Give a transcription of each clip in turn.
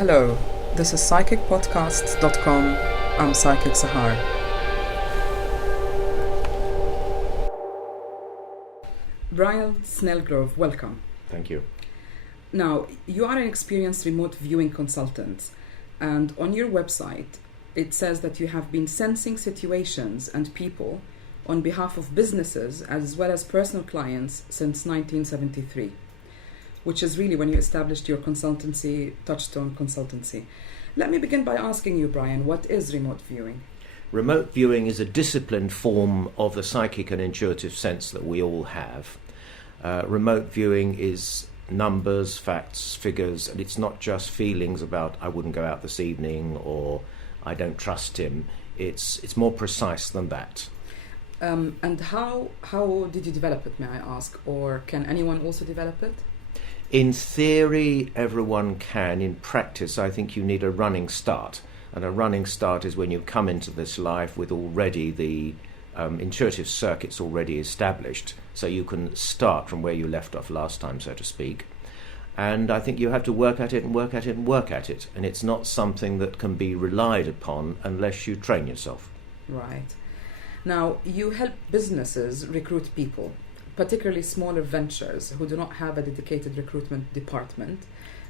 Hello, this is psychicpodcasts.com. I'm Psychic Sahar. Brian Snell, welcome. Thank you. Now, you are an experienced remote viewing consultant, and on your website, it says that you have been sensing situations and people on behalf of businesses as well as personal clients since 1973, which is really when you established your consultancy, Touchstone Consultancy. Let me begin by asking you, Brian, what is remote viewing? Remote viewing is a disciplined form of the psychic and intuitive sense that we all have. Remote viewing is numbers, facts, figures, and it's not just feelings about I wouldn't go out this evening or I don't trust him. It's more precise than that. And how did you develop it, may I ask? Or can anyone also develop it? In theory, everyone can. In practice, I think you need a running start. And a running start is when you come into this life with already the intuitive circuits already established. So you can start from where you left off last time, so to speak. And I think you have to work at it and work at it and work at it. And it's not something that can be relied upon unless you train yourself. Right. Now, you help businesses recruit people, particularly smaller ventures who do not have a dedicated recruitment department,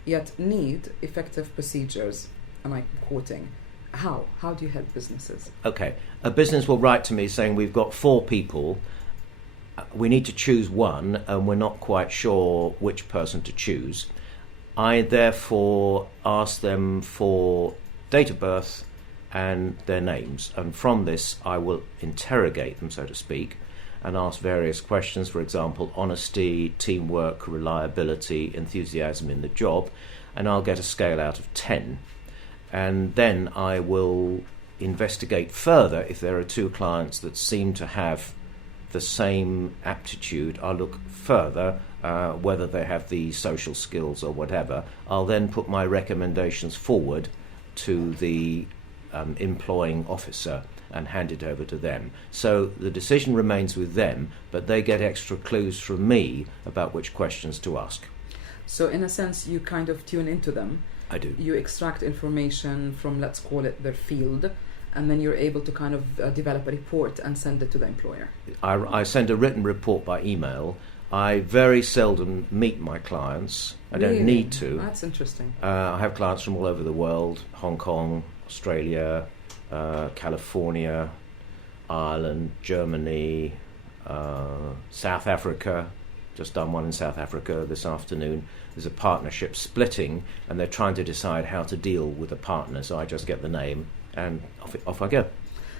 yet need effective procedures. And I'm quoting. How do you help businesses? Okay. A business will write to me saying we've got 4 people. We need to choose one and we're not quite sure which person to choose. I therefore ask them for date of birth and their names. And from this, I will interrogate them, so to speak, and ask various questions, for example, honesty, teamwork, reliability, enthusiasm in the job, and I'll get a scale out of 10. And then I will investigate further if there are 2 clients that seem to have the same aptitude. I'll look further, whether they have the social skills or whatever. I'll then put my recommendations forward to the employing officer and hand it over to them. So the decision remains with them, but they get extra clues from me about which questions to ask. So in a sense, you kind of tune into them. I do. You extract information from, let's call it, their field, and then you're able to kind of develop a report and send it to the employer. I send a written report by email. I very seldom meet my clients. I don't need to. That's interesting. I have clients from all over the world: Hong Kong, Australia, California, Ireland, Germany, South Africa. Just done one in South Africa this afternoon. There's a partnership splitting and they're trying to decide how to deal with a partner. So I just get the name and off I go.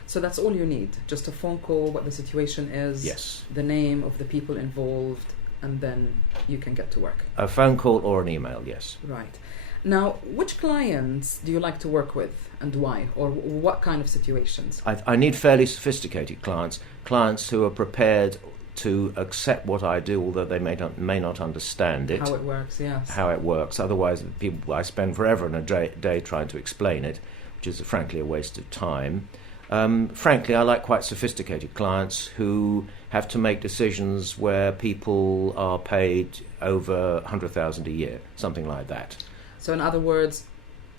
So that's all you need? Just a phone call, what the situation is, yes, the name of the people involved, and then you can get to work. A phone call or an email, yes. Right. Now, which clients do you like to work with and why? Or what kind of situations? I need fairly sophisticated clients who are prepared to accept what I do, although they may not understand it. How it works, yes. How it works. Otherwise, I spend forever and a day trying to explain it, which is frankly a waste of time. Frankly, I like quite sophisticated clients who have to make decisions where people are paid over 100,000 a year, something like that. So in other words,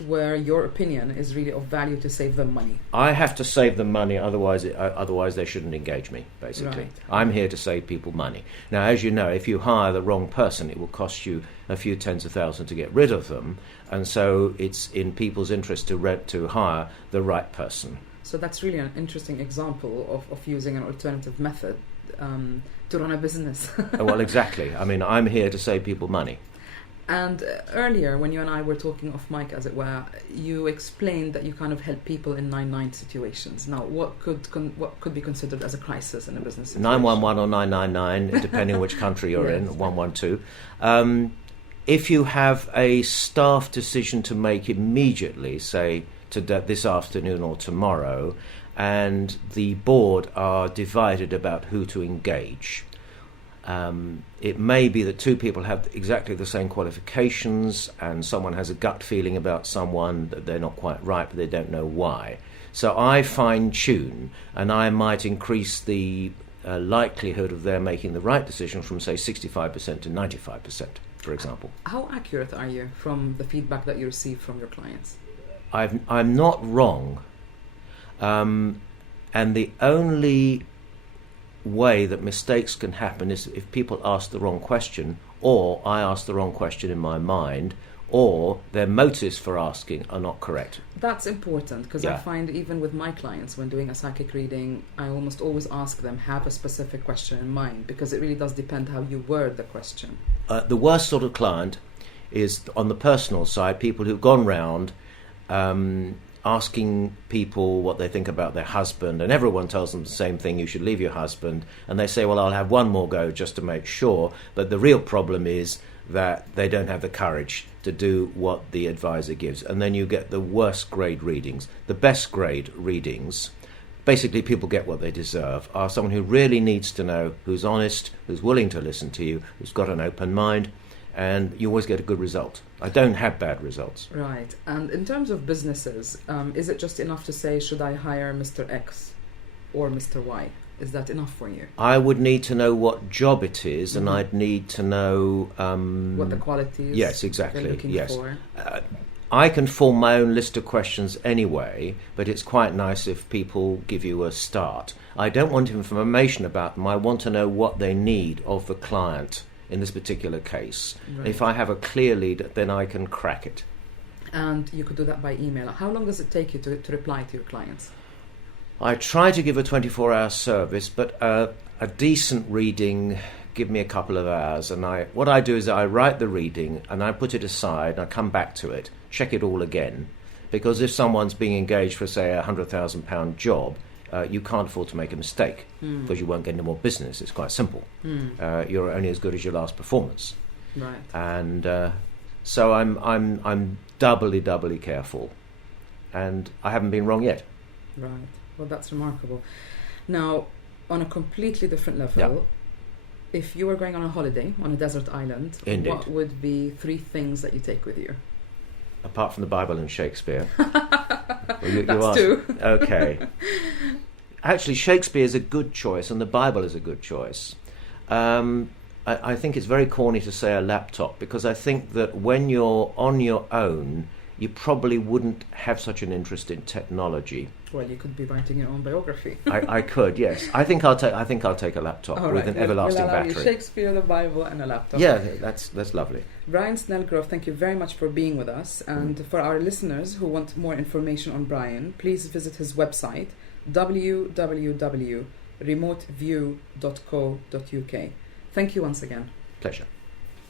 where your opinion is really of value to save them money. I have to save them money, otherwise they shouldn't engage me, basically. Right. I'm here to save people money. Now, as you know, if you hire the wrong person, it will cost you a few tens of thousands to get rid of them, and so it's in people's interest to hire the right person. So that's really an interesting example of using an alternative method to run a business. Well, exactly. I mean, I'm here to save people money. And earlier, when you and I were talking off mic, as it were, you explained that you kind of help people in 999 situations. Now, what could be considered as a crisis in a business situation? 911 or 999, depending on which country you're yes. in, 112. If you have a staff decision to make immediately, say this afternoon or tomorrow, and the board are divided about who to engage, it may be that 2 people have exactly the same qualifications and someone has a gut feeling about someone that they're not quite right, but they don't know why. So I fine-tune, and I might increase the likelihood of their making the right decision from, say, 65% to 95%. for example. How accurate are you from the feedback that you receive from your clients? I'm not wrong. And the only way that mistakes can happen is if people ask the wrong question, or I ask the wrong question in my mind, or their motives for asking are not correct. That's important, because I find even with my clients, when doing a psychic reading, I almost always ask them, have a specific question in mind, because it really does depend how you word the question. The worst sort of client is, on the personal side, people who've gone round asking people what they think about their husband, and everyone tells them the same thing: you should leave your husband, and they say, well, I'll have one more go just to make sure. But the real problem is that they don't have the courage to do what the advisor gives, and then you get the worst grade readings. The best grade readings, basically people get what they deserve, are someone who really needs to know, who's honest, who's willing to listen to you, who's got an open mind, and you always get a good result. I don't have bad results. Right. And in terms of businesses, is it just enough to say, should I hire Mr. X or Mr. Y? Is that enough for you? I would need to know what job it is, and I'd need to know what the qualities. Yes, exactly. They're looking for. I can form my own list of questions anyway, but it's quite nice if people give you a start. I don't want information about them. I want to know what they need of the client in this particular case. Right. If I have a clear lead, then I can crack it. And you could do that by email. How long does it take you to reply to your clients? I try to give a 24-hour service, but a decent reading, give me a couple of hours. And what I do is I write the reading and I put it aside, and I come back to it, check it all again. Because if someone's being engaged for, say, a £100,000 job, you can't afford to make a mistake, because you won't get any more business. It's quite simple. You're only as good as your last performance. Right. And so I'm doubly careful, and I haven't been wrong yet. Right. Well, that's remarkable. Now, on a completely different level, if you were going on a holiday on a desert island, Indeed. What would be 3 things that you take with you? Apart from the Bible and Shakespeare. That's 2. Okay. Actually, Shakespeare is a good choice, and the Bible is a good choice. I think it's very corny to say a laptop, because I think that when you're on your own, you probably wouldn't have such an interest in technology. Well, you could be writing your own biography. I could, yes. I think I'll take a laptop with an everlasting battery. You Shakespeare, the Bible, and a laptop. Yeah, that's lovely. Brian Snellgrove, thank you very much for being with us. And for our listeners who want more information on Brian, please visit his website, www.remoteview.co.uk. Thank you once again. Pleasure.